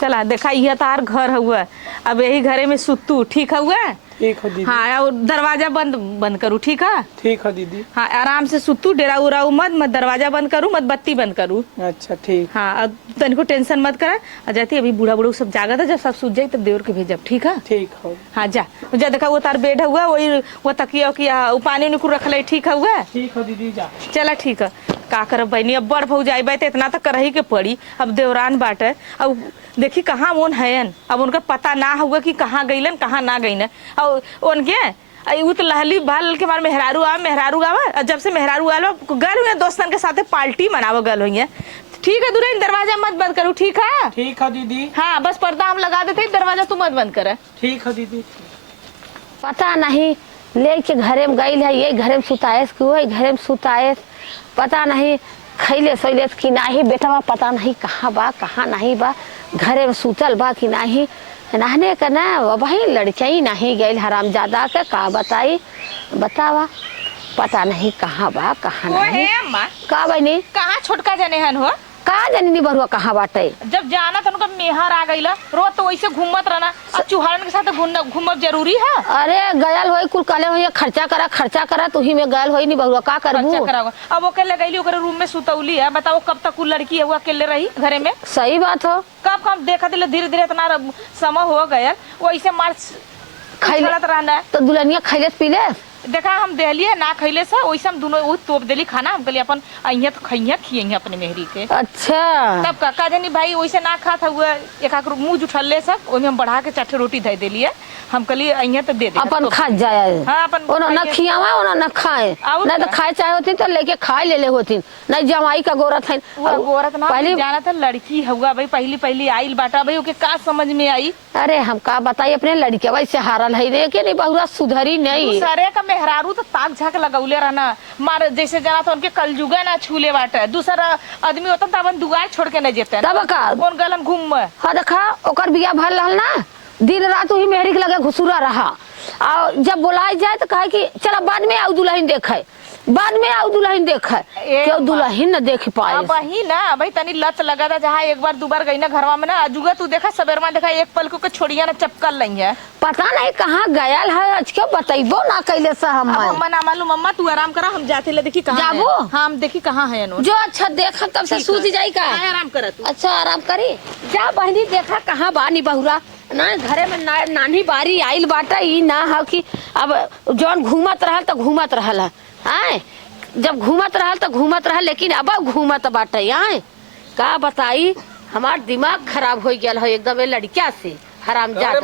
चला देखा यह तार घर हुआ, अब यही घरे में सुतू, ठीक हुआ? ठीक है दीदी। हाँ और दरवाजा बंद बंद करूँ, ठीक है? ठीक है दीदी। हाँ आराम से सुतू, डेरा उराऊ मत, मत दरवाजा बंद करूँ, मत बत्ती बंद करूँ। अच्छा ठीक। हाँ अब तनिको टेंशन मत करा। आ जाती अभी बूढ़ा बूढ़ा सब जागा था, जब सब सूझ जाए तब देवर के भेजब, ठीक है? ठीक है। हाँ जा जा देखा वो तार बेड हुआ, वही वो तकिया किया वो पानी उनको रख ले, ठीक हुआ? ठीक है दीदी जा। चला ठीक है। का करब बहनी, अब बड़ भौ जाए तो इतना तो करही के पड़ी। अब देवरान बाटे, अब देखी कहाँ वो हैन, अब उनका पता ना हुआ कि कहाँ गईलन कहाँ ना गईन। और उनके वो तो लहली भाल के मार मेहरारू आवा, जब से मेहरारू आवा गल हुई दोस्तन के साथ पार्टी मनावा गल हुई है। ठीक है दुल्हन, दरवाजा मत बंद करूँ, ठीक है? ठीक है दीदी। हाँ बस पर्दा हम लगा देते, दरवाजा तू मत बंद करे। ठीक है दीदी। पता नहीं लेके घरे में गई है, ये घरे में सुताएस कि वही घरे में सुताएस, पता नहीं खैले सैलेस कि नाही। बेटवा पता नहीं कहाँ बा कहाँ नहीं बा, घरे में सुतल बा कि नहीं। नहने का ना वही लड़की नहीं गई हरामजादा के, का बताई बतावा, पता नहीं कहाँ बा कहाँ नहीं। अम्मा का बनी कहाँ छोटका जने हन हो, का जनी बरुआ कहाँ बाटे। जब जाना तो उनका मेहर आ गई, रोज तो वैसे घूमत रहना, अब चूहाड़न के साथ घूमब जरूरी है? अरे गयल होई कुल काले होई, खर्चा करा तू ही में गयल होई नहीं बरुआ, का करबू? अब वो अकेले गई ओकरे रूम में सुतौली है, बताओ कब तक लड़की है वो अकेले रही घरे में? सही बात हो। कब कब देखा दिले धीरे धीरे इतना समय हो गया, वैसे मार खैलत रहना। तो दुल्हनिया खैलेस पीलेस देखा हम देलिए ना खैले से, वैसे हम दोनों वो तोप देली खाना, हम कहलिए अपन अहिया तो खइया खिए अपने मेहरी के। अच्छा तब का जानी भाई वैसे ना खाता हुआ, एक मुंह जुठले सब ओमे हम बढ़ा के चाटे रोटी दे देलिए, हम कहलिए अहिया तो दे दे अपन खा जाए। हाँ अपन ओना न खियावा ओना न खाए, नहीं तो खाए चाहे होती तो लेके खाए ले होती, नहीं जमाई का गोरत है। गोरत ना पहले जाना था लड़की हुआ भाई, पहली आइल बाटा भाई, ओके का समझ में आई? अरे हम का बताइए अपने लड़के वैसे हारल है रे कि नहीं, बहुरा सुधरी नहीं। दूसरे का मेहरारू तो ताक झाक लगौले रहना, मार जैसे जाना था उनके कलजुगा ना छूले बाटे, दूसरा आदमी होता तो अपन दुआर छोड़ के नहीं जेते, तब का कौन गलन घूम। हाँ देखा ओकर बिया भर रहल ना, दिन रात वही मेहरी के लगे घुसुरा रहा। और जब बुलाई जाए तो कहे कि चला बाद में आओ दुल्हन देखे, बाद में आओ दुल्हन देखे, क्यों दुल्हन न देख पाए। अब वही ना भाई तनी लत लगा था, जहाँ एक बार दो बार गई ना घरवा में ना, अजुगा तू देखा सबेर में देखा एक पल को छोड़िया ना चपकल नहीं है, पता नहीं कहाँ गया है आज, क्यों बताइबो ना कैले से हम ना मालूम। मम्मा तू आराम करा, हम जाते ले देखी कहाँ जाबो। हाँ हम देखी कहाँ है जो अच्छा देखा तब से सूझ जाई का। आराम कर तू। अच्छा आराम करी जा बहनी, देखा कहाँ बानी बहुरा ना, घरे में नानी बारी आइल बाटा, ई ना है कि अब जौन घूमत रहल तो घूमत रहल है, जब घूमत रहल लेकिन अब घूमत बाटे यहाँ। का बताई हमार दिमाग खराब हो गया है एकदम लड़किया से हरामजादा।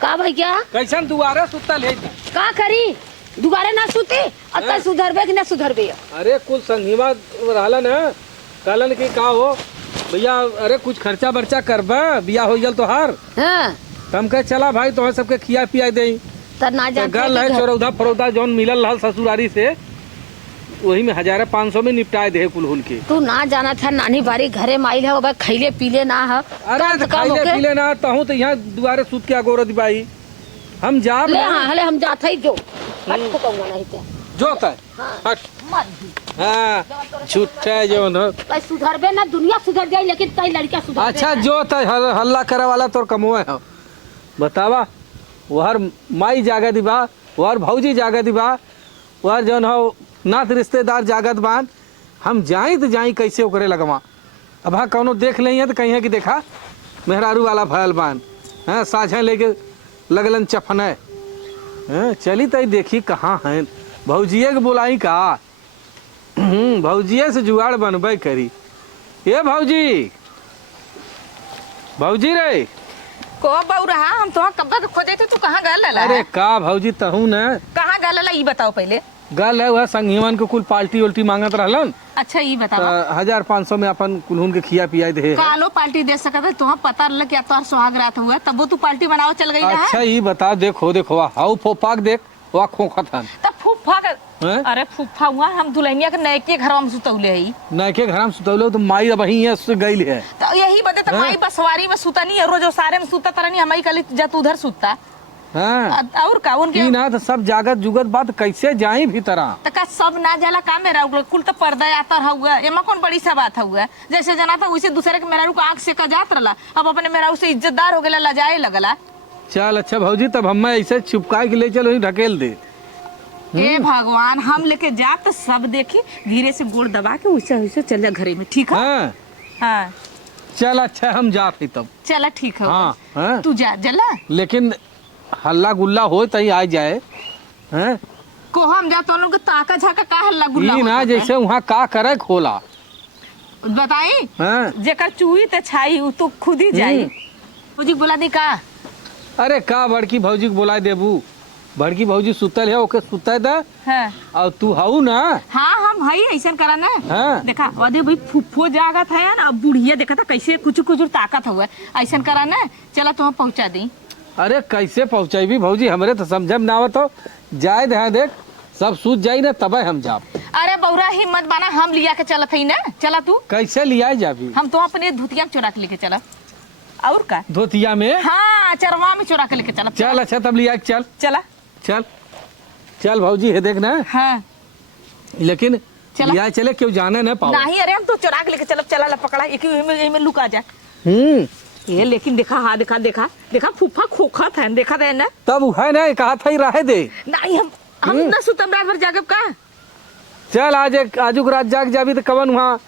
का भैया कैसन दुआरे सुतल है? का करी दुआरे ना सुते, अब सुधरबे कि ना सुधरबे? अरे कुल संगीवा रहलन है, कहलन की का हो भैया, अरे कुछ खर्चा बर्चा करबा, बिया हो गल तो हार। हाँ तम कह चला भाई तो सबके खिया पिया दे, तो ना गल है चौरौधा फरौदा जौन मिलल रहल ससुरारी से, वही में 1500 में निपटाए दे कुल हुल के। तू ना जाना था नानी बारी घरे माइल है, वो खैले पीले ना है। अरे खैले पीले ना तहूँ तो यहाँ दुआरे सूत के अगोरत बाई, हम जा हम जाते ही जो नहीं जो हाँ छुट्टा जो न सुधरबे ना, दुनिया सुधर जाए लेकिन कई लड़कियां सुधर। अच्छा जो हल्ला करे वाला तोर कमुआ है, बतावा वहर माई जागा दिबा, वहर भौजी जागा दिबा, वहर जौन हो नात रिश्तेदार जागत बान, हम जाई तो जाई कैसे ओकरे लगवा। अब हाँ कौनो देख लें तो कहीं कि देखा मेहरारू वाला भयल बान, हाँ साझा लेके लगलन चफने, हाँ चली तई देखी कहाँ हैं, भौजिए के बुलाई का, भौजिए से जुगाड़ बनबे करी। ये भौजी रे को बहु रहा, हम तो कब तक खोजे थे, तू कहाँ गल? अरे का भौजी तहू न कहाँ गल ये बताओ पहले। गल है वह संगीवन के कुल पार्टी उल्टी मांगत रहलन। अच्छा ये बताओ 1500 में अपन कुलहुन के खिया पिया दे। कालो पार्टी दे सकत है, तुहा पता रहा क्या तोहर सुहाग रात हुआ तब तू पार्टी बनाओ चल गई। अच्छा ये बता, देखो हाउ फोपाक देख वा खोखत हन तब फूफा अरे फूफा हुआ हम दुल्हनिया के नयके घर में सुतौले है, नयके घर में सुतौले तो माई अब ही है गई है, तो यही बता तो माई बसवारी में सुता नहीं है, रोज सारे में सुता तरह नहीं, हमारी कल जा तू उधर सुतता। हाँ और का उनके ई ना तो सब जागत जुगत बात कैसे जाई भीतरा। तो का सब ना जाला का मेरा कुल तो पर्दा आता हुआ एमा कौन बड़ी सा बात हुआ जैसे जना था वैसे दूसरे के मेहरारू को आंख से का जात रहा अब अपने मेहरारू से इज्जतदार हो गया लजाए लगला। चल अच्छा भौजी तब हम ऐसे छुपका के ले चलो ढकेल दे। ए भगवान हम लेके जात तो सब देखी धीरे से गोड़ दबा के वैसे वैसे चल जा घरे में ठीक है। हाँ हाँ चल अच्छा हम जाते तब। चला ठीक है हाँ हाँ तू जा जला लेकिन हल्ला गुल्ला हो तही आ जाए। हैं को हम जा तो लोग ताका झाका का हल्ला गुल्ला ई ना होता है? जैसे वहाँ का करे खोला। बताई हाँ जेकर चूही ते छाई उ तो खुद ही जाई। मुझे बोला दी का अरे का बड़की भौजी को बुला देबू। बड़की भौजी सुतल है ओके सुते दे हाँ और तू हाउ ना। हाँ हम हई ऐसा करा ना। हाँ देखा अरे भाई फुफ्फो जागत है ना अब बुढ़िया देखा था कैसे कुछ कुछ ताकत हुआ ऐसा करा ना चला तुम पहुंचा दी। अरे कैसे पहुँचाई भौजी हमरे तो समझम ना आवत हो। जाए दे देख सब सूझ जाई ना तबे हम जाब। अरे बौरा हिम्मत बाना हम लिया के चलत है ना चला तू कैसे लिया जाबी। हम तो अपने धुतिया चुरा के लेके चला और का धोतिया में। हाँ चरवा में चुरा के लेके चला चल अच्छा तब लिया के चल। चला चल चल भौजी है देख ना। हाँ लेकिन चला। लिया चले क्यों जाने न पाओ। नहीं अरे हम तो चुरा के लेके चला चला ला पकड़ा एक में लुका जा। ये लेकिन देखा हाँ देखा देखा देखा फूफा खोखा था देखा था ना तब है ना कहा था ही रहे दे। नहीं हम ना सुतम रात भर जागब का। चल आज आजुक रात जाग जाबी तो कवन वहाँ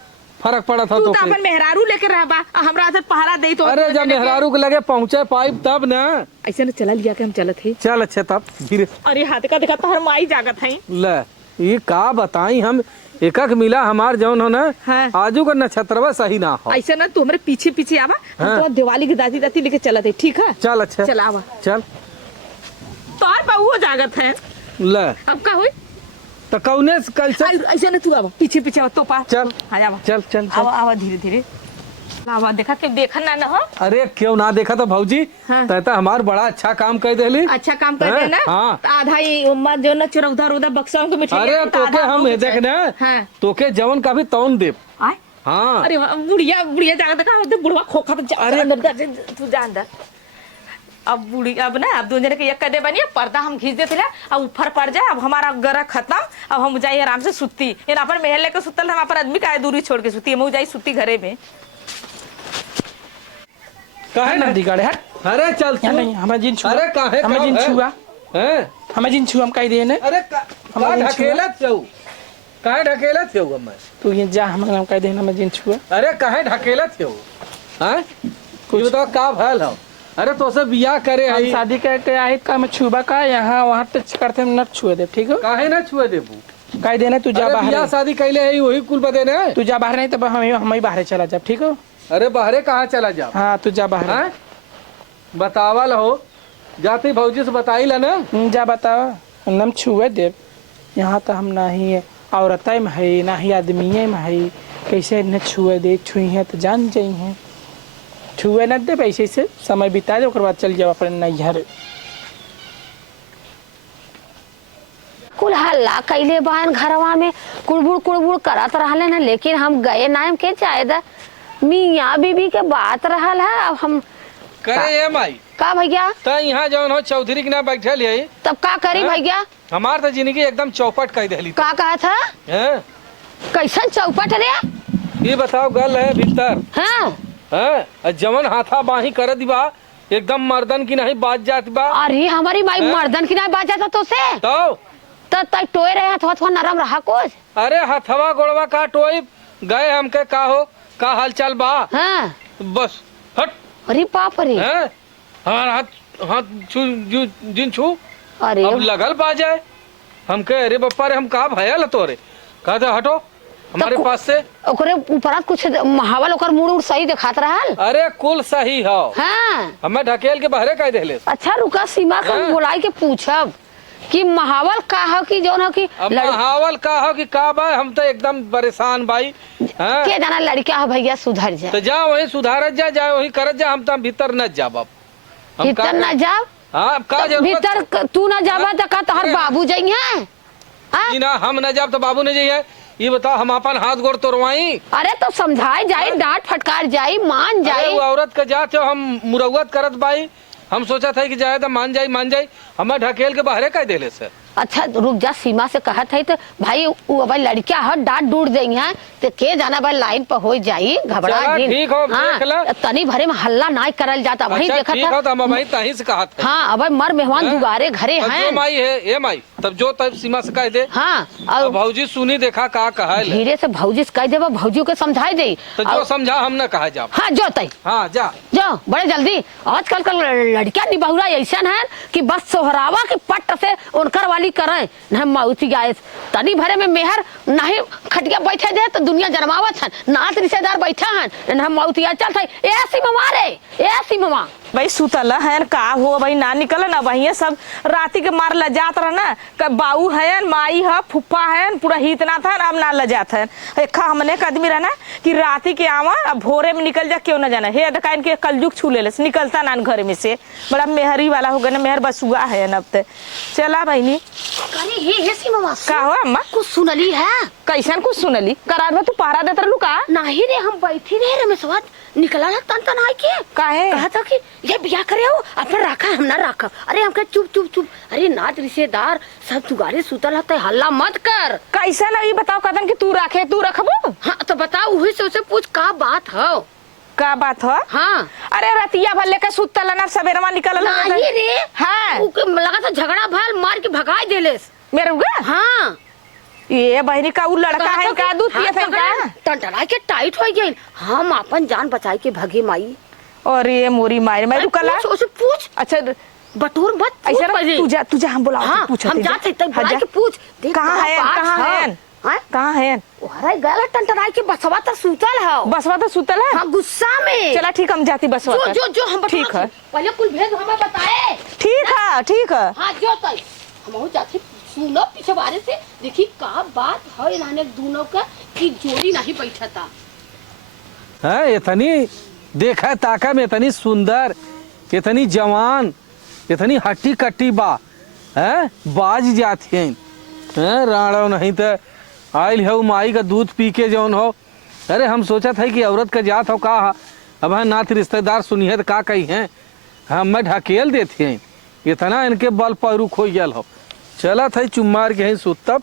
फर्क पड़ा था तू तो तो अपन मेहरारू लेके रहबा हमरा हाथ पहरा दे तो अरे जब मेहरारू के लगे पहुँचे पाइप तब ना। ऐसे ना चला लिया के हम चलत है। चल अच्छा तब धीरे। अरे हाथ का देखा तो हर माई जागत है। ले ये का बताई हम एकक मिला हमार जौन हो ना। हाँ। आजू का नक्षत्रवा सही ना हो। ऐसे ना तू हमारे पीछे पीछे आवा हाँ। हम तो दिवाली की दादी दादी लेके चलत है ठीक है। चल अच्छा चल आवा चल तो और बहु जागत है ले अब का हुई तो कौने से कैसे। ऐसे ना तू आवा पीछे पीछे आवा तो पा चल हाँ आवा चल चल चल। आवा आवा धीरे धीरे आवा देखा के देखा ना हो। अरे क्यों ना देखा तो भौजी हाँ। तैता हमार बड़ा अच्छा काम कर देली। अच्छा काम कर हाँ, देना हाँ। तो आधा ही उम्मा जो ना चुरौधा रोधा बक्सा को मिठाई अरे तो तोके आधा हम हो देख ना हाँ। तोके जवन का भी तौन दे। आए हाँ अरे वाह, बुढ़िया बुढ़िया जागत का तो बुढ़वा खोखा तो अरे। अंदर तू जा अंदर। अब बूढ़ी अब ना अब दोनों जने के एक कदे बनिए पर्दा हम खींच देते अब ऊपर पड़ जाए अब हमारा गरा खत्म अब हम जाइए आराम से सुती इन अपन महल लेके सुतल हम अपन आदमी का दूरी छोड़ के सुती हम जाई सुती घरे में। काहे ना ना दिगाड़े हट अरे चल तू। या नहीं हमें जिन छुआ अरे काहे हमें जिन छुआ हैं हमें जिन छुआ हम कह दिए ने अरे हमें का जिन ढकेला छौ काहे ढकेला छौ मैं। तू ये जा हम नाम कह दे हमें जिन छुआ अरे काहे ढकेला छौ हैं कुछ बताओ का भल हो। अरे तो से बियाह करे हम है शादी करके आए का मैं छुआ का यहाँ वहाँ टच करते हम न छुए दे ठीक है काहे ना छुए देबू। कह देना तू जा अरे बियाह बाहर शादी कैले है वही कुल बदे ने। तू जा बाहर नहीं तो हम ही बाहर चला जा ठीक है। अरे बाहरे कहाँ चला जा। हाँ तू जा बाहर हैं बतावल हो जाती भौजी से बताई ला ना। जा बताओ नम छुए दे यहाँ तो हम ना ही औरत में है ना ही आदमी में है कैसे न छुए दे छुई है तो जान जाई है छुए न दे ऐसे से समय बिता दे ओकर बाद चल जाओ अपने नैहर। कुल हल्ला कैले बहन घरवा में कुड़बुड़ करत रहले ना लेकिन हम गए नाम के जायदा मियाँ बीबी के बात रहल है। अब हम करे ये माई का भैया त यहाँ जौन हो चौधरी के ना बैठल है तब का करी हाँ? भैया हमार तो जिंदगी एकदम चौपट कर देली। का कहा था हैं कैसन चौपट रे ये बताओ गल है भीतर हाँ हैं जवन हाथा बाही कर दिबा एकदम मर्दन की नहीं बात जात बा। अरे हमारी माई हाँ? मर्दन की ना बाजा था तो से तो तय टोए रहे थोड़ा थोड़ा नरम रहा कुछ। अरे हथवा गोड़वा का टोई गए हमके का हो का हाल चाल बा हाँ बस हट। अरे बाप रे हैं हमारा हाथ हाथ छू जिन छू अरे अब लगल पा जाए हमके अरे बप्पा रे हम का भयल तोरे कहते हटो हमारे तो पास से। ओकरे ऊपर कुछ महावल ओकर मुड़ उड़ सही दिखात रहल। अरे कुल सही हो हाँ हमें ढकेल के बहरे कह देले। अच्छा रुका सीमा को हाँ? बुलाई के पूछब कि महावल का हो कि जौन हो कि अब हावल का हो कि का बा हम तो एकदम परेशान भाई हैं। के जाना लड़का हो भैया सुधर जा तो जा वही सुधारत जा वही करत जा हम तो भीतर न जाब अब हम भीतर ना जाओ हाँ अब का जरूरत भीतर तू ना जाबा तो का तोहर बाबू जाइए। जी ना हम न जाब तो बाबू ने जाइए। ये बताओ हम अपन हाथ गोड़ तोड़वाई। अरे तो समझाई जाई डांट फटकार जाई मान अरे जाई। वो औरत के जाते हो हम मुरवत करत बाई हम सोचा था कि जाए तो मान जाई हमें ढकेल के बाहरे कह देले से। अच्छा रुक जा, सीमा से कहत है तो भाई वो अब लड़किया हर डांट डूट गई है तो के जाना भाई लाइन पर हो जाई घबरा चला, जिन। ठीक हो, देख ला। तनी भरे में हल्ला ना करल जाता भाई। अच्छा देखा ठीक हो, तो हम भाई तहीं से कहा था। हाँ अब मर मेहमान हाँ? दुबारे घरे तब हैं। जो माई है ये माई, तब जो तब सीमा से कह दे। हाँ अब और भौजी सुनी देखा का कहा है। धीरे से भौजी से कह देबा, भौजी को समझाई दे। तो जो समझा हम न कहा जा। हाँ जो तई हाँ जा। जाओ बड़े जल्दी। आजकल का लड़कियां निबहुरा ऐसा है कि बस सोहरावा के पट्ट से उनकर वाली करे न मौती गाय। तनी भरे में मेहर नहीं खटिया बैठे दे तो दुनिया जन्मावत है, नात रिश्तेदार बैठा है न मौतिया चल थे ऐसी ममा रे ऐसी ममा। भाई सुतल है का हो भाई ना निकल ना वही सब राती के मार लजात रह ना। बाऊ है माई है फुफ्फा है पूरा हितना था अब ना लजात है। एक हमने एक आदमी रहना कि राती के आवा अब भोरे में निकल जा क्यों ना जाना हे दकान के कलजुग छू ले निकलता ना घर में से। बड़ा मेहरी वाला हो गया ना, मेहर बसुआ है अब तो। चला बहनी अरे हे ऐसी ममा का हो अम्मा कुछ सुनली है? कैसन कुछ सुनली करार में तू पहरा देत रहलू का? नहीं रे हम बैठी रहे रमेशवा निकला ना तन तन आके काहे कहा था कि ये बिया करे हो अपन रखा हम ना रखा। अरे हमके चुप चुप चुप। अरे नाच रिश्तेदार सब तुगारे सुतल हते हल्ला मत कर। कैसा ना ये बताओ कदम कि तू रखे तू रखबो। हाँ तो बताओ वही से उसे पूछ का बात हो। का बात हो? हाँ अरे रतिया भले के सुतल ना सवेरमा निकल नहीं रे हाँ लगा था झगड़ा भल मार के भगाई देलेस मेरे उगा हाँ ये बहनी का उ लड़का है का दूध पिए थे का? टंटरा के टाइट हो गई। हम अपन जान बचाई के भगे माई। और ये मोरी मार मैं रुकला। उसे पूछ अच्छा बटूर मत ऐसा पूछ तुझा हम बुलाओ हाँ पूछ हम जाते तक बुला के पूछ देख कहाँ है बात कहाँ है। है हाँ? कहाँ है? अरे गला टंटराई के बसवा तो सूतल है। बसवा तो सुतल है। हाँ गुस्सा में। चला ठीक हम जाती बसवा जो तक। जो जो हम ठीक है पहले कुल भेद हमें बताए। ठीक है हाँ जो तक हम जाते सुनो पीछे बारे से देखी का बात है इन्होंने दोनों का की जोड़ी नहीं बैठा था। है इतनी देखा ताका में इतनी सुंदर इतनी जवान इतनी हट्टी कट्टी बा है बाज जाती है राणो नहीं तो आयल है माई का दूध पी के जौन हो। अरे हम सोचा था कि औरत का जात हो का अब है नात रिश्तेदार सुनिए तो का कही हैं हम मैं ढकेल देती हैं इतना इनके बल पैरू खो गल हो। चला था चुम्मार के सुतब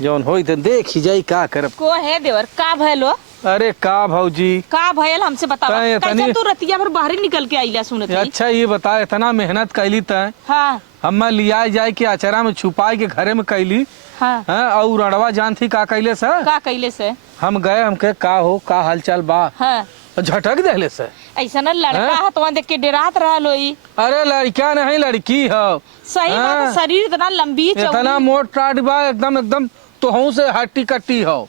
जौन हो तो देख ही जाई का करब। को है देवर का भलो? अरे का भौजी का भयल हमसे बतावा तय कैसे तनी- तू रतिया भर बाहर निकल के आइला सुनत हई? अच्छा ये बता इतना मेहनत कैली तय हाँ हम लिया जाए के अचरा में छुपाई के घरे में कैली हाँ हैं और रड़वा जान थी का कैले से का कैले से हम गए हमके का हो का हालचाल बा हाँ झटक देले से। ऐसा ना लड़का हाँ? है तो देख के डरात रहल होई। अरे लड़का नहीं लड़की हो। सही बात है, हाँ? शरीर इतना लंबी इतना चौड़ी मोट टाट बा एकदम एकदम तो से हट्टी कट्टी हो।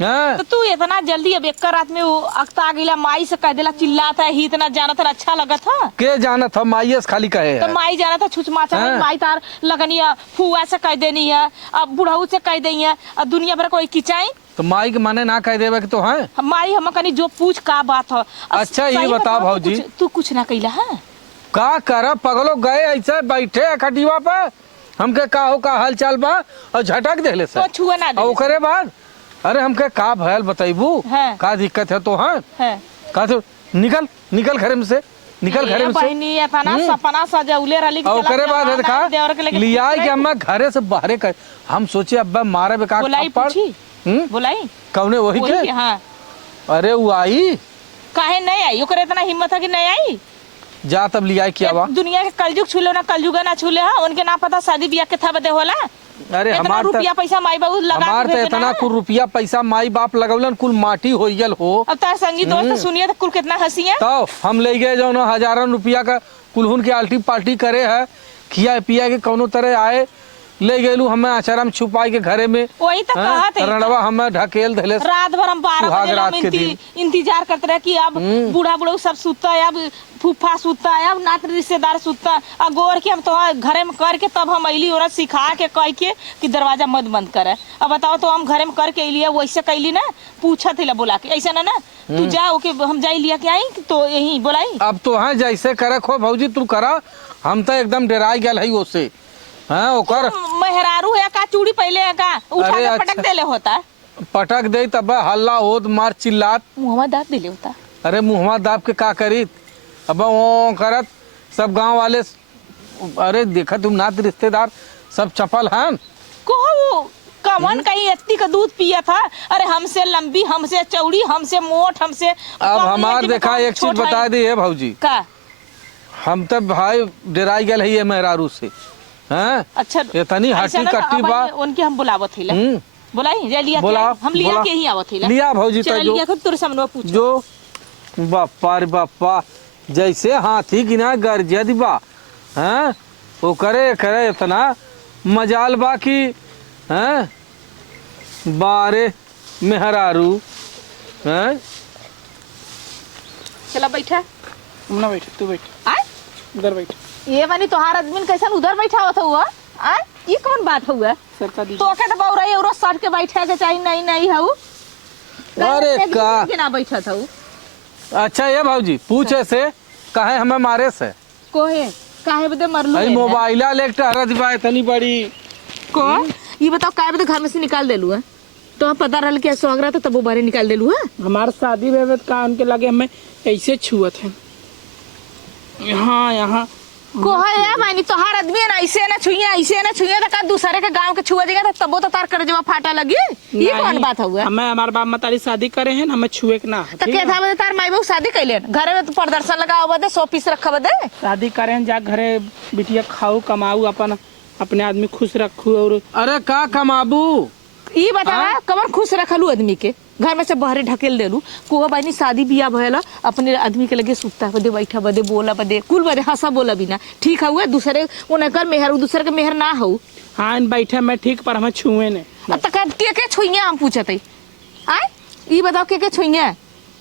हैं? तो तू इतना जल्दी अब एक रात में वो अक्ता गिला माई से कह देला चिल्लाता है ही इतना जाना था अच्छा लगा था। के जाना था माइयस खाली कहे तो है। माई जाना था छुचमाचा हाँ? माई तार लगनी है फुआ से कह देनी है अब बुढ़ऊ से कह दी है अब दुनिया भर कोई किचाई तो माई के माने ना कह देवे कि तो है। माई हम कनी जो पूछ का बात हो। अच्छा, ये बताओ भौजी। तू कुछ ना कैला है का कर पगलो गए ऐसे बैठे खटिवा पे हमके का हो का हालचाल बा और झटक देले से तो छुआ ना और दे ओकरे बाद अरे हमके का भयल बताइबू हाँ। का दिक्कत है तो है है का तो निकल घरे में से निकल घरे में से बहनी इतना सपना सजौले रहली और ओकरे बाद है देखा लिया के हम घरे से बाहरे कर हम सोचे अब्बा मारे बेकार बोलाई पूछी बोलाई कौने वही वही के के हाँ अरे वो आई काहे नहीं आई ओकरे इतना हिम्मत है कि नहीं आई। जा तब लिया किया बा दुनिया के कलयुग छूले ना कलयुगा ना छूले हा उनके ना पता शादी ब्याह के था बदे होला। अरे इतना हमार रुपया पैसा माई बाबू लगा हमार के तो भेजना इतना है। कुल रुपया पैसा माई बाप लगौलन कुल माटी हो गल हो। अब तार संगी दोस्त सुनिए तो कुल कितना हंसी है। तो हम ले गए जो हजारों रुपया का कुलहुन के आल्टी पाल्टी करे है खिया पिया के कौनो तरह आए ले गेलू हमें अचारा में छुपाई के घरे में वही तो हाँ, कहत है रणवा हमें ढकेल धले रात भर हम 12 सुहाग बजे रात हम के दिन। इंतजार करते रहे कि अब बूढ़ा बूढ़ा सब सुता है अब फूफा सुता है अब नात रिश्तेदार सुता अब गोर के हम तो घरे में करके तब हम अली औरत सिखा के कह के कि दरवाजा मत बंद करे। अब बताओ तो हम घरे में करके अलिए वैसे कैली ना पूछा थे बोला के ऐसा ना तू जा ओके हम जाई लिया के आई तो यही बोलाई। अब तो है जैसे करे खो भौजी तू करा हम तो एकदम डराई गल है उससे हाँ ओकर मेहरारू है का चूड़ी पहले है का उठा अरे के पटक अच्छा। देले होता पटक दे तब हल्ला होत मार चिल्लात मुहम्मद दाब देले होता। अरे मुहम्मद दाब के का करी अब वो करत सब गांव वाले अरे देखा तुम नात रिश्तेदार सब चपल हैं। को कमन कहीं इतनी का दूध पिया था। अरे हमसे लंबी, हमसे चौड़ी, हमसे मोट, हमसे अब हमार देखा एक चीज बता दी है भौजी, का हम तब भाई डराई गल है मेहरारू से हैं। अच्छा इतनी हट्टी कट्टी बा। उनके हम बुलावत है, बुलाई जे लिया बुलाओ, हम लिया बुलाओ। के ही आवत है लिया भौजी चल जो लिया खुद तेरे सामने पूछ जो बापा रे बापा जैसे हाथी की ना गर्जद बा हैं। वो करे करे इतना मजाल बा की हैं बारे मेहरारू हैं। चला बैठा, तुम ना बैठ, तू बैठ, आय उधर बैठ। ये वाली तोहार आदमी कैसन उधर बैठा हुआ था हुआ आय ये कौन बात हुआ? सरका दी तो के तो बौरा एरो सट के बैठे के चाहिए, नहीं नहीं हऊ अरे का के ना बैठा था। अच्छा ये भौजी पूछे से कहे हमें मारे से कोहे काहे बदे मरलू अरे है? मोबाइला लेके टहरा दिबा इतनी बड़ी को ये बताओ काहे बदे घर में से निकाल देलू है? तो पता रहल के सोग रहा था तब वो बाहर निकाल देलू है। हमारे शादी में का उनके लगे हमें ऐसे छुअत है यहाँ यहाँ। को है मानी तोहार आदमी है ना, ऐसे ना छुइए तो का दूसरे के गांव के छुआ देगा तो तबो तो तार कर जब फाटा लगी। ये कौन बात हुआ? हमें हमारे बाप मतारी शादी करे हैं, हमें छुए के ना। तो क्या था बदे तार माई बहू शादी कैले घर में तो प्रदर्शन लगाओ बदे 100 पीस रखा बदे शादी करे हैं, जा घरे बिटिया खाऊ कमाऊ अपन अपने आदमी खुश रखू। और अरे का कमाबू ये बतावा कमर खुश रखलू आदमी के घर में से बहरे ढकेल देलू। को बानी शादी बियाह भयला अपने आदमी के लगे सुखता बदे बैठा बदे बोला बदे कुल बदे हंसा बोला बिना ठीक हुआ। दूसरे उनकर मेहर दूसरे के मेहर ना हो। हाँ इन बैठे मैं ठीक पर हमें छुए ने। के छुइया हम पूछते आय ये बताओ के छुइया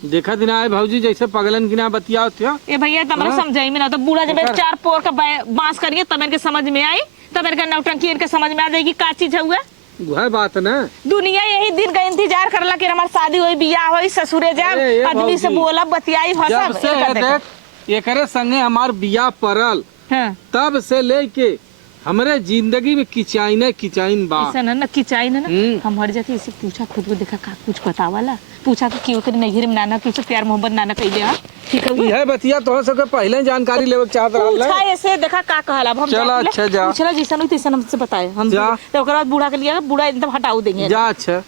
देखा दिना है भौजी जैसे पगलन की ना बतियाओ थियो। ए भैया तमरा समझाई में ना तो बूढ़ा जब 4 पोर का बांस करिए तब इनके समझ में आई, तब इनका नौटंकी इनके समझ में आ जाएगी का चीज हुआ। वह बात ना दुनिया यही दिन का इंतजार करला कि हमार शादी होई बियाह होई ससुरे जाब आदमी से बोला बतियाई जब से है देख एकरे संगे हमार बियाह परल हां तब से लेके हमरे जिंदगी में किचाइन बा। ऐसा ना किचाई ना हम हर जाके इसे पूछा खुद को देखा का कुछ पता वाला पूछा कि क्यों करे नहीं में नाना किसे प्यार मोहब्बत नाना कइले हां ठीक है यह बतिया तो सके पहले जानकारी लेवे चाहत रहल पूछा ऐसे देखा का कहला हम चला अच्छा जा पूछला जैसन होई तैसन हमसे बताए हम जा। तो ओकरा बाद बूढ़ा के लिया बूढ़ा एकदम हटाऊ देंगे जा अच्छा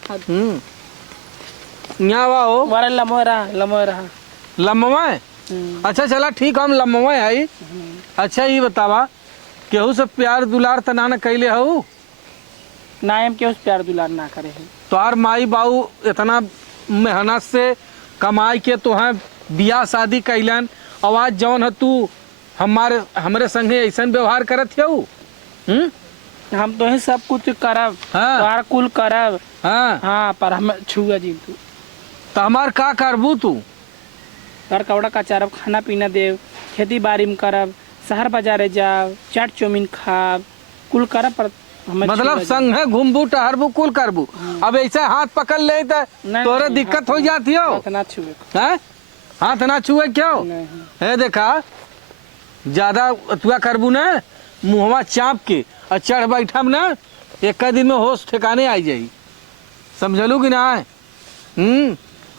यहाँ वाओ हमारा लमोरा लम्बवा अच्छा चला ठीक हम लम्बवा है। अच्छा ये बतावा केहू से प्यार दुलार तना न कैले हऊ ना हम के उस प्यार दुलार ना करे हैं। तोहार माई बाऊ इतना मेहनत से कमाई के तोहें बियाह शादी कैलन आवाज जौन है तू हमरे संगे ऐसा व्यवहार करत हऊ। हम तो है सब कुछ करब हाँ। तोहार कुल करब हाँ हाँ पर हमें छुआ जी तू तो हमार का करबू तू घर कवड़ा का चारब खाना पीना देव खेती बाड़ी में करब शहर बाजारे जाब चाट चौमीन खाब कुल करब पर हमें मतलब संग है घूमबू टहरबू कुल करबू। अब ऐसा हाथ पकड़ ले तो नहीं, तोरे नहीं, दिक्कत हो जाती हो इतना छुए हैं? हाथ ना छुए क्यों नहीं। है देखा ज्यादा अतुआ करबू ना मुहवा चाप के और चढ़ बैठम ना एक दिन में होश ठिकाने आई जाई समझलू कि ना।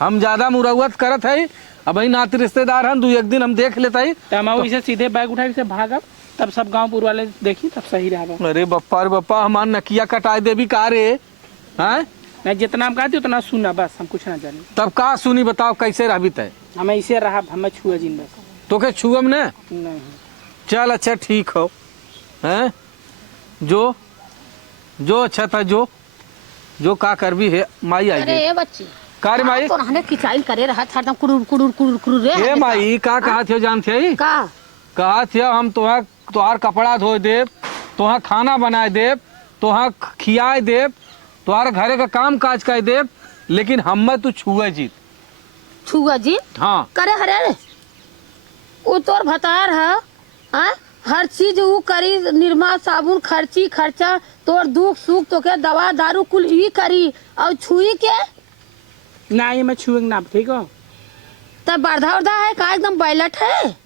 हम ज्यादा मुरौवत करत है अब नाती रिश्तेदार हम 2-1 दिन हम देख लेते है तो हम इसे सीधे बैग उठा से भागब तब सब गांवपुर वाले देखी तब सही रहा। अरे बप्पा रे बप्पा हमार नकिया कटाए देवी का रे हैं नहीं जितना हम कहते उतना सुना बस हम कुछ ना जाने। तब का सुनी बताओ कैसे रहबी तय हमें इसे रहा हमें छुआ जिन बस तो के छुअम ने नहीं। चल अच्छा ठीक हो हैं जो अच्छा था जो का करबी है माई आई अरे गई ए बच्ची कार माई तो रहने खिंचाई करे रहा था एकदम कुड़ुर कुड़ुर कुड़ुर कुड़ुर रे ए माई का कहा थे जान थे का कहा थे हम तोहार कपड़ा धो देव तोहार खाना बनाए देव तोहार खियाए देव तोहार घरे का काम काज कर देव लेकिन हम तू छुए जीत छुआ जी हाँ करे हरे वो तोर भतार है हाँ हर चीज वो करी निर्मा साबुन खर्ची खर्चा तोर दुख सुख तो के दवा दारू कुल ही करी और छुई के ना ये मैं छुएंगे ना ठीक हो तब बर्धा उर्धा है का एकदम बैलट है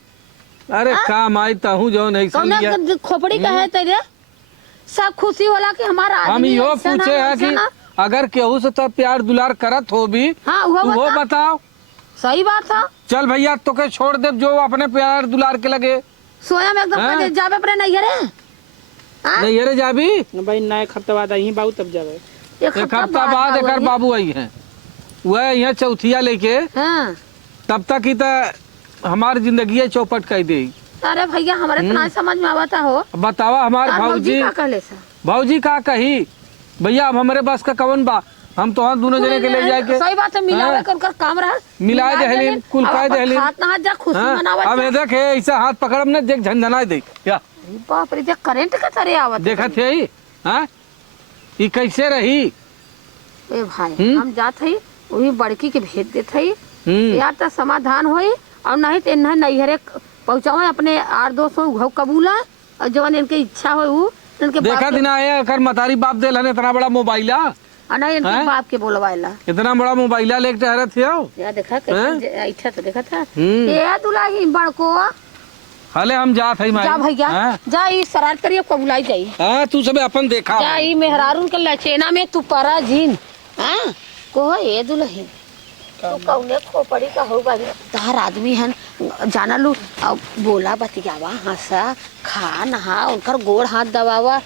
अरे का माई तहू जो नहीं कौन खोपड़ी का है तेरे सब खुशी होला कि हमारा हम आदमी यो ऐसा ना, पूछे है ऐसा कि ना। अगर केहू से तो प्यार दुलार करत हो भी हाँ तू वो बता। बताओ सही बात था चल भैया तो के छोड़ दे जो अपने प्यार दुलार के लगे सोया में एकदम हाँ? कदे जाबे परे नहीं रे हां नहीं अरे जाबी भाई नए हफ्ता बाद आई बाबू तब जावे। एक हफ्ता बाद एकर बाबू आई है वह यहाँ चौथिया लेके हां तब तक ही तो हमारी जिंदगी चौपट कर दे। अरे भैया हमारे तो नहीं समझ में आवता हो बतावा हमारे तार भाऊजी का कहले सा भाऊजी का कही भैया अब हमारे बस का कवन बा हम तो हाँ दोनों जने के ले जाए के सही बात है मिलावे हाँ? कर उनकर काम रहा मिला दहलीन कुल काय दहलीन हाथ ना हाथ जा खुशी हाँ? मनावा अब ये देखे ऐसा हाथ पकड़म ना देख झंझना दे क्या बाप रे देख करंट का तरह आवत देखा थे ही हाँ ये कैसे रही ए भाई हम जात हई वही बड़की के भेज देत हई यार तो समाधान होई और नहीं तो इन्हें नैहरे पहुंचाओ अपने 8-200 घव कबूला और जवन इनके इच्छा हो वो इनके देखा बाप के- दिन आए अगर मतारी बाप दे लने इतना बड़ा मोबाइला और नहीं इनके हैं? बाप के बोलवाइला इतना बड़ा मोबाइला लेके टहरा थे हो या देखा हैं? कैसे इच्छा तो देखा था हम्म। ये दुलाही बड़को हले हम जात है जा भैया हाँ? जा ई शरारत करिए कबूलाई जाई हाँ तू सब अपन देखा जा ई मेहरारून के लचेना में तू परा जीन हां को ये दुलही तू कौने खोपड़ी का हो बानी तार आदमी हन जाना लू अब बोला बतियावा हंसा खा नहा उनकर गोड़ हाथ दबावा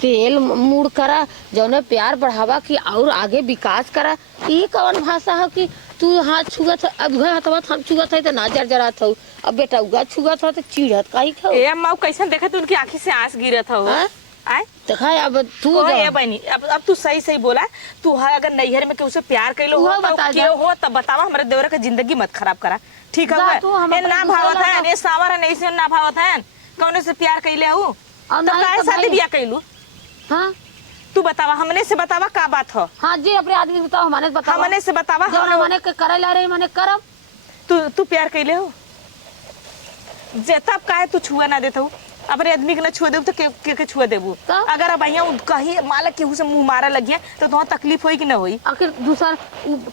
तेल मुड़ करा जौने प्यार बढ़ावा कि और आगे विकास करा ई कौन भाषा है कि तू हाथ छुगत अब उहे हाथवा हम छुगत है तो ना जरजरात हो अब बेटा उगा छुगत हो तो चिढ़त काहे खाओ ए अम्मा कैसे देखा तू उनकी आंखी से आंस गिरत हो हाँ? आए देखा अब तू ओ जा। ये बहनी अब तू सही सही बोला तू है अगर नैहर में केहू से प्यार कैलो हो उहो तो बता के जा। हो तब बतावा हमारे देवर के जिंदगी मत खराब करा ठीक जा है तू हम ये अपने ना दूसरे भावत है लड़का- ये सावर है नहीं से ना भावत है कौन से प्यार कैले हो और तो नहीं काहे तो शादी भाई- बियाह कैलू हाँ तू बतावा हमने से बतावा का बात हो हाँ जी अपने आदमी से बताओ हमारे से बताओ हमने से बतावा जौन हमने के करे ला रहे मने करब तू प्यार कैले हो जे तब काहे तू छुआ ना देता हूँ अपने आदमी के ना छुआ देबू तो के छुआ देबू तो? अगर अब यहाँ कहीं मालक केहू से मुंह मारा लगिए तो तुम्हें तकलीफ होई कि ना होई आखिर दूसर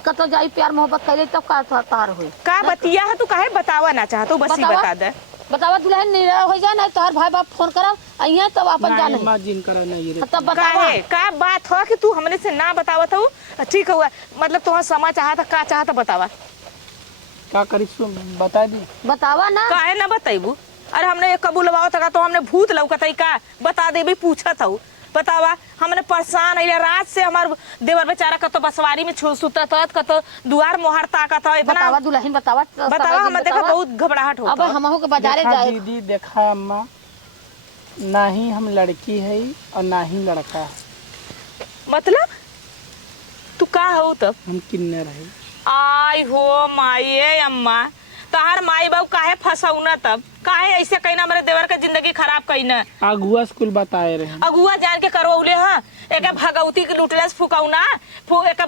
कतो जाई प्यार मोहब्बत करे तब का तार होई का बतिया है तू काहे बतावा ना चाहतो बस ही बतावा? बता दे बतावा दुल्हन नहीं रहा हो जाए ना तोहर भाई बाप फोन करब अइया तब अपन जाने मां जिन करा नहीं रे तब बतावा काहे का बात हो कि तू हमने से ना बतावत हो ठीक हुआ मतलब तुम्हारा समझ चाहता का चाहता बतावा का करी सुन बता दी बतावा ना काहे ना बताइबू अरे हमने ये कबूलवाओ तका तो हमने भूत लौकतई का बता देबी पूछत हो बतावा हमने परेशान अइले रात से हमार देवर बेचारा कतो बसवारी में सुतत हत कतो दुआर मोहर ताकत हो इतना बतावा दुल्हन बतावा बतावा हम देखा बहुत घबराहट अब होता हमहू के बाजारे देखा जाए दीदी देखा अम्मा ना ही हम लड़की है और ना ही लड़का है मतलब तू का हो तब हम किन्नर है आई हो माये अम्मा तहार माई बाबू काहे फंसाउना तब काहे ऐसे कहना हमारे देवर के जिंदगी खराब कहना अगुआ स्कूल बताए रहे अगुआ जान के करवौले हाँ एक भगवती के लुटले से फुकौना एक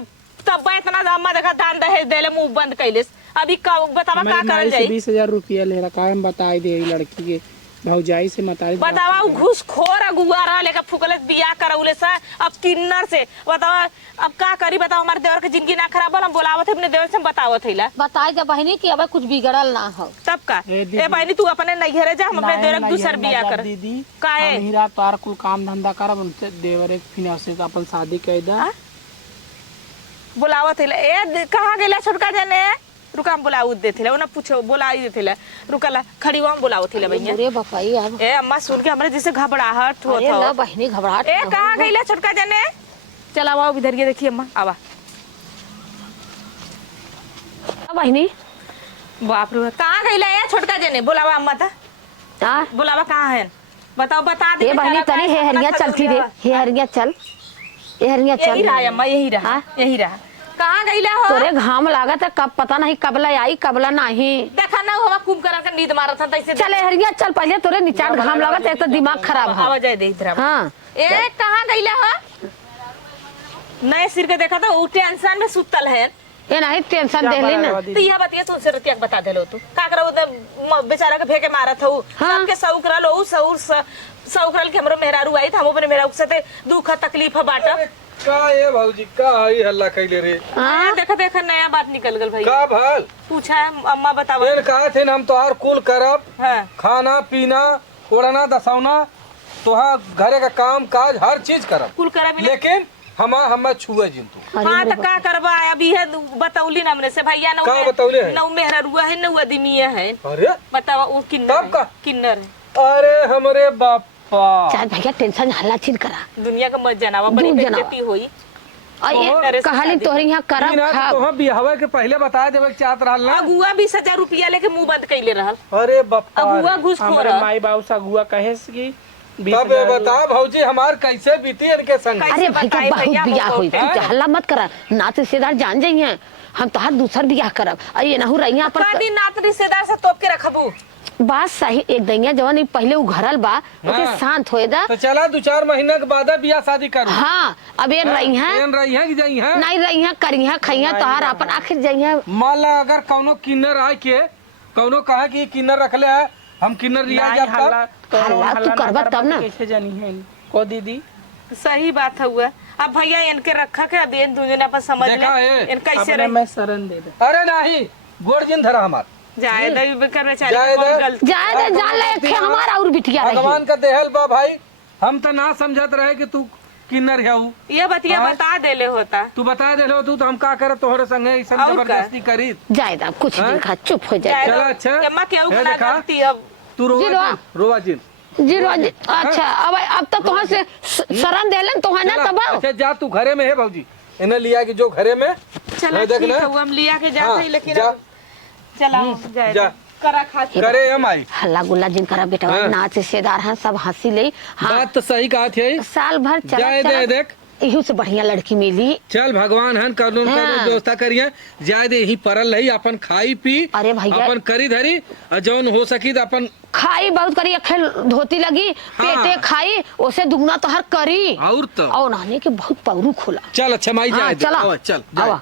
तब इतना अम्मा देखा दान दहेज देले मुंह बंद कैले अभी बतावा का करल जाई 20,000 रुपया ले रखा है हम बताए दे लड़की के भौजाई से मतारी बतावा उ घूसखोर अगुआ रहा लेकर फुकले बियाह करौले सा अब किन्नर से बतावा अब का करी बताओ हमारे देवर के जिंदगी ना खराब हम बोलावत है अपने देवर से बतावत है बताए जब बहनी कि अब कुछ बिगड़ल ना हो तब का ए दीदी। ए बहनी तू अपने नैहरे जा हम अपने देवर के दूसर बियाह कर दीदी काहे? हम हीरा तार कुल काम धंधा करब उनसे देवर एक फिनांस से अपन शादी कर दा हाँ? बुलावत है ए कहाँ गेला छोटका जने रुका हम बुलाऊ देथिले ओना पूछो बुलाई देथिले रुकला खड़ी हम बुलावत है भैया अरे बपाई अब ए अम्मा सुन के हमरे जैसे घबराहट होत अरे हो ना बहनी घबराहट ए ना हो। कहाँ गईला छोटका जने चल आओ इधर ये देखिए अम्मा आवा बहनी बाप रे कहाँ गईला ए छोटका जने बुलावा अम्मा ता हाँ बुलावा कहाँ है बताओ बता दे ये बहनी तनी हे हरिया चलती रे हे हरिया चल ये हरिया यही चल रहा अम्मा यही रहा हाँ? यही रहा कहाँ गईला हो तोरे घाम लागत है कब पता नहीं कबला आई कबला नहीं देखा ना हवा कुंभ करा नींद मारा था तैसे चल हरिया चल पहले तोरे निचाट घाम लागत है तो दिमाग खराब है आवाज दे इधर हाँ ए कहाँ गईला हो नए सिर के देखा तो उ टेंशन में सुतल है ये नहीं टेंशन दे ली ना तो यह बतिया तुमसे रतिया बता देलो तू का करो बेचारा के फेंके मारा था हाँ। सबके सौक रलो सौक रल के हमरो मेहरारू आई था हम अपने मेहरारू से दुख तकलीफ बाटा का ये भौजी का हई हल्ला कैले रे हाँ देखा देखा नया बात निकल गल भाई का भल पूछा है अम्मा बताओ फिर कहा थे हम तोहार कुल करब हाँ खाना पीना ओढ़ना दसौना तोहार घरे का काम काज हर चीज करब कुल करा मिले लेकिन हम छुए जिन तू हाँ तो का करबा अभी है बतौली ना हमने से भैया का बतौले है? नौ मेहरारू है नौ आदमी है अरे बतावा वो किन्नर तब का? है किन्नर है अरे हमरे बापा चाहे भैया टेंशन हल्ला चिल करा दुनिया का मत जनावा बड़ी दूर जनावा। बेइज्जती होई और अरे ये कहली तोहरी यहाँ करब खा तो बियाहवे के पहले बता देवे के चाहत रहल ना। अगुआ 20,000 रुपया लेके मुंह बंद कैले रहल अरे बापा अगुआ घुस हमारे खोर माई बाबू से अगुआ कहे कि तब बता भौजी हमार कैसे बीती इनके संग। कैसे अरे भैया बताई बहुत भैया, बियाह बहुत होई है। हल्ला मत करा नात रिश्तेदार जान जाइए हम तोहार दूसर बियाह करब ये नहु रहिया का पर दिन नात रिश्तेदार से तोप के रखबू बात सही एक दैया जवन ई पहले उघरल बा ओके हाँ। शांत होए दा तो चला 2-4 महीना के बाद बियाह शादी करू। हाँ अब ये रही हैं एन रही है कि जाई है नहीं रही हैं करी हैं खई हैं तोहार अपन आखिर जाइए मान ला अगर कौनो किन्नर आए के कौनो कहा कि किन्नर रखले है हम किन्नर लिया नहीं जाब हल्ला तब हल्ला तू करबा तब ना। कैसे जानी है को दीदी सही बात हुआ अब भैया इनके रखा के अब इन दुनिया पर समझ ले देखा है। इन कैसे अपने रही मैं शरण दे दे अरे नहीं गोड़ जिन धरा हमार जाए दई बेकर बेचारी जाए की कौन दे। गलती जाए दे जान ले थे हमारा और बिटिया रही भगवान का देहल बा भाई हम तो ना समझत रहे कि तू किन्नर है ये बतिया हाँ। बता देले होता तू बता दे तू तो हम का करे तोहरे संगे ऐसा और का? जबरदस्ती करी जाए दा कुछ हाँ? दिन खा चुप हो जाए चला, अच्छा। एम्मा केहू ये ना देखा? गलती अब तू जी, रोवा जिन जी रोज अच्छा अब तो तुहां से शरण देलन तुहां ना तब अच्छा जा तू घरे में है भौजी इन्हें लिया कि जो घरे में चला है, देख ठीक ना। है हम लिया के जाते हाँ, ही लेकिन जा। अब चला जाए जा। दे। करा खा करे हम आई हल्ला गुल्ला जिन करा बेटा हाँ। नाच रिश्तेदार हैं सब हंसी ले हाँ बात तो सही कहा थे साल भर चला जाए दे चला देख इहू से बढ़िया लड़की मिली चल भगवान हन कानून हाँ। कर व्यवस्था करिए जाए दे यही परल रही अपन खाई पी अरे भैया। अपन करी धरी और जौन हो सकी तो अपन खाई बहुत करी अखेल धोती लगी पेटे खाई उसे दुगना तो हर करी और तो और नानी के बहुत पौरू खोला चल अच्छा माई हाँ, जाए दे चला आवा, चल जाए। आवा